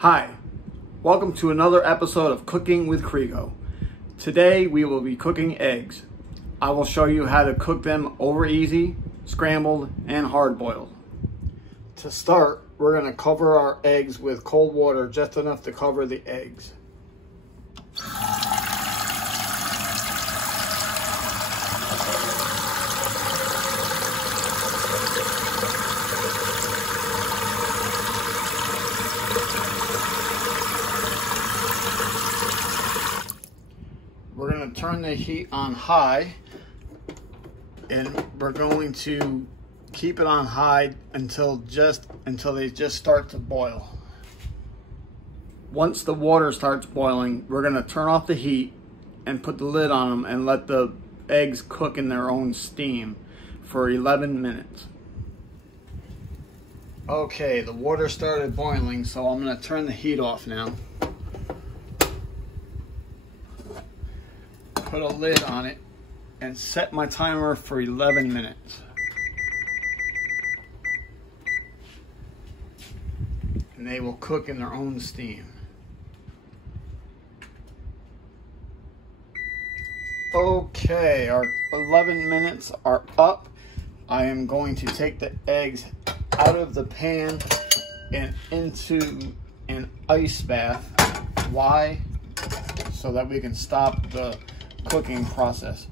Hi, welcome to another episode of Cooking with Krigo. Today we will be cooking eggs. I will show you how to cook them over easy, scrambled, and hard boiled. To start, we're going to cover our eggs with cold water, just enough to cover the eggs. We're going to turn the heat on high, and we're going to keep it on high until they just start to boil. Once the water starts boiling, we're going to turn off the heat and put the lid on them and let the eggs cook in their own steam for 11 minutes. Okay, the water started boiling, so I'm going to turn the heat off now. Put a lid on it and set my timer for 11 minutes. And they will cook in their own steam. Okay, our 11 minutes are up. I am going to take the eggs out of the pan and into an ice bath. Why? So that we can stop the cooking process.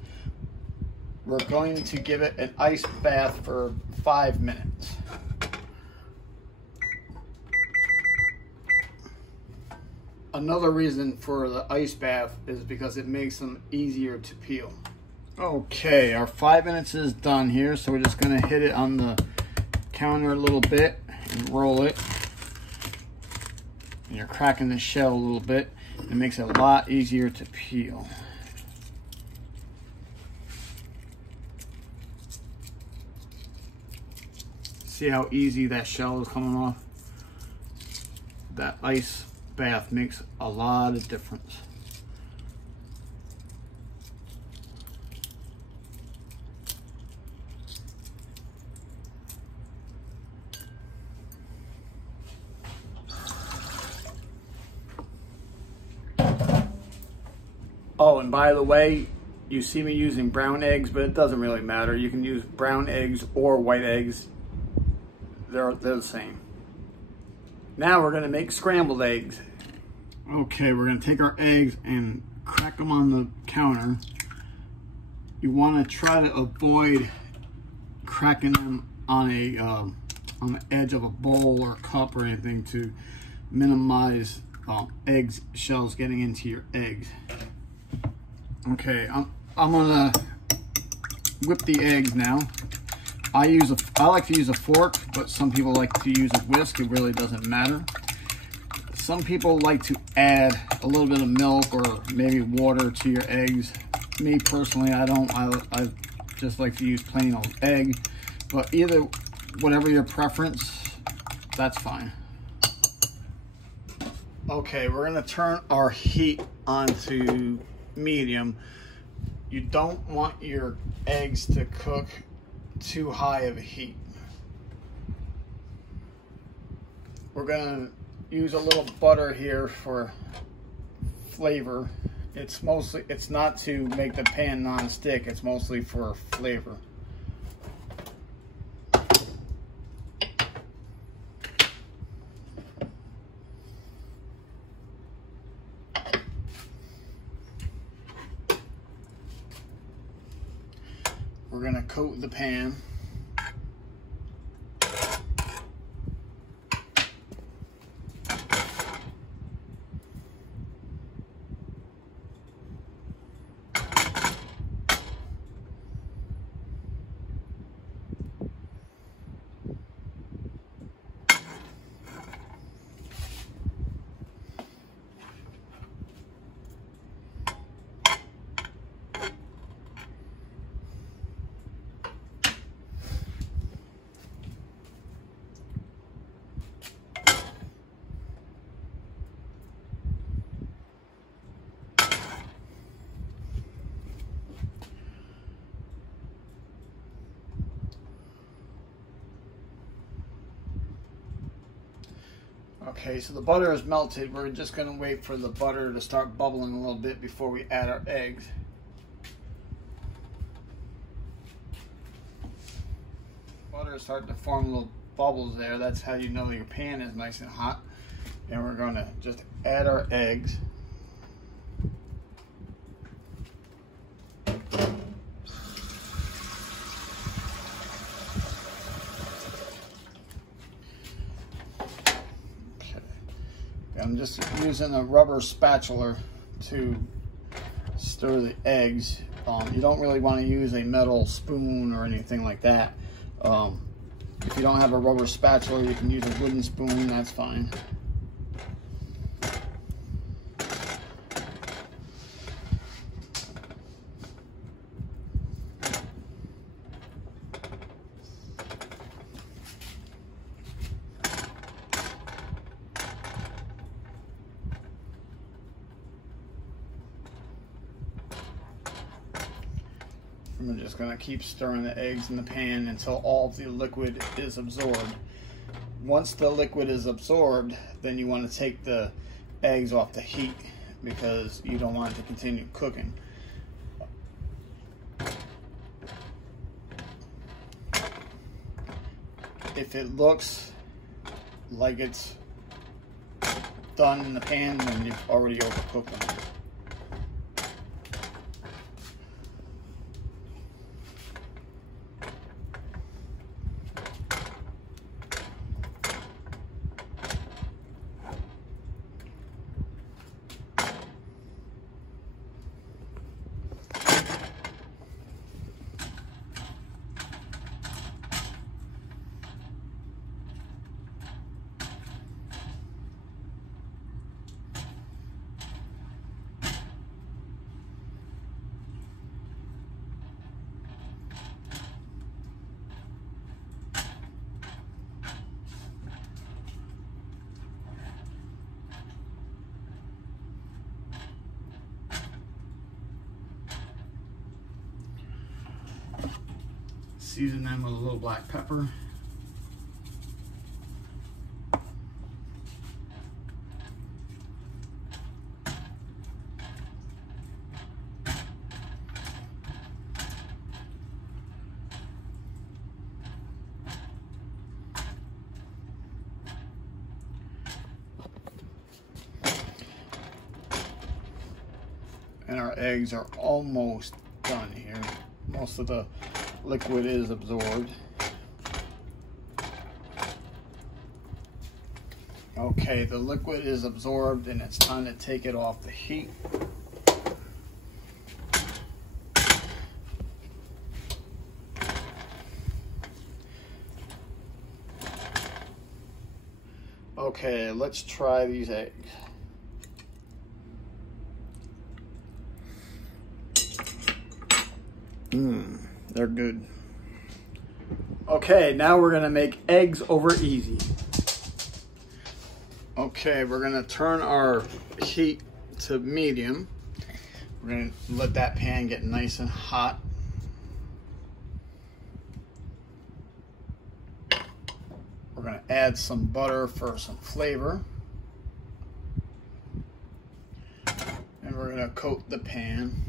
We're going to give it an ice bath for 5 minutes. Another reason for the ice bath is because it makes them easier to peel. Okay, our 5 minutes is done here, so we're just going to hit it on the counter a little bit and roll it. And you're cracking the shell a little bit. It makes it a lot easier to peel. See how easy that shell is coming off? That ice bath makes a lot of difference. Oh, and by the way, you see me using brown eggs, but it doesn't really matter. You can use brown eggs or white eggs. They're the same. Now we're going to make scrambled eggs. Okay, we're going to take our eggs and crack them on the counter. You want to try to avoid cracking them on the edge of a bowl or cup or anything to minimize egg shells getting into your eggs. Okay, I'm going to whip the eggs now. I like to use a fork, but some people like to use a whisk. It really doesn't matter. Some people like to add a little bit of milk or maybe water to your eggs. Me personally, I don't. I just like to use plain old egg. But either, whatever your preference, that's fine. Okay, we're gonna turn our heat on to medium. You don't want your eggs to cook too high of a heat. We're gonna use a little butter here for flavor. It's not to make the pan non-stick, it's mostly for flavor. We're gonna coat the pan. Okay, so the butter is melted. We're just going to wait for the butter to start bubbling a little bit before we add our eggs. Butter is starting to form little bubbles there. That's how you know your pan is nice and hot. And we're going to just add our eggs. I'm just using a rubber spatula to stir the eggs. You don't really want to use a metal spoon or anything like that. If you don't have a rubber spatula, you can use a wooden spoon, that's fine. I'm just going to keep stirring the eggs in the pan until all of the liquid is absorbed. Once the liquid is absorbed, then you want to take the eggs off the heat because you don't want it to continue cooking. If it looks like it's done in the pan, then you've already overcooked them. Season them with a little black pepper. And our eggs are almost done here. Most of the liquid is absorbed. Okay, the liquid is absorbed and it's time to take it off the heat. Okay, let's try these eggs. They're good. Okay, now we're gonna make eggs over easy. Okay, we're gonna turn our heat to medium. We're gonna let that pan get nice and hot. We're gonna add some butter for some flavor. And we're gonna coat the pan.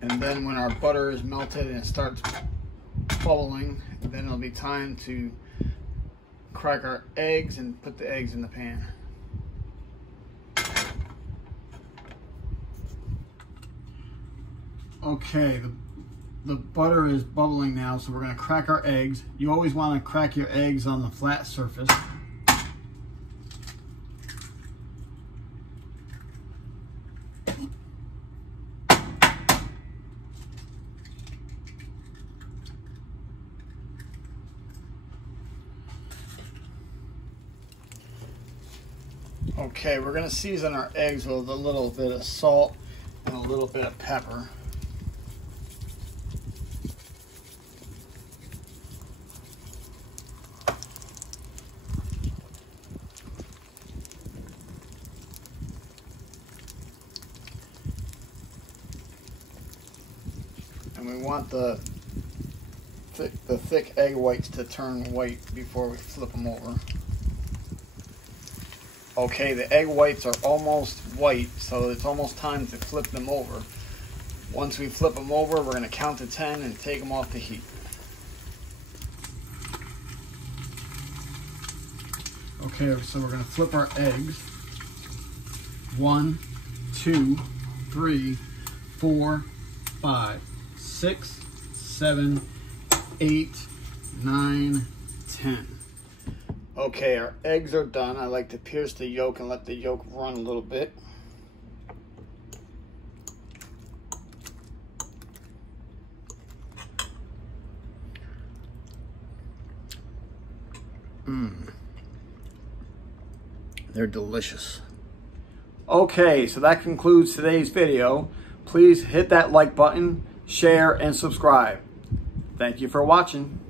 And then when our butter is melted and it starts bubbling, then it'll be time to crack our eggs and put the eggs in the pan. Okay, the butter is bubbling now, so we're going to crack our eggs. You always want to crack your eggs on the flat surface. Okay, we're going to season our eggs with a little bit of salt and a little bit of pepper. And we want the thick egg whites to turn white before we flip them over. Okay, the egg whites are almost white, so it's almost time to flip them over. Once we flip them over, we're going to count to 10 and take them off the heat. Okay, so we're going to flip our eggs. 1, 2, 3, 4, 5, 6, 7, 8, 9, 10. Okay, our eggs are done. I like to pierce the yolk and let the yolk run a little bit. They're delicious. Okay, so that concludes today's video. Please hit that like button, share, and subscribe. Thank you for watching.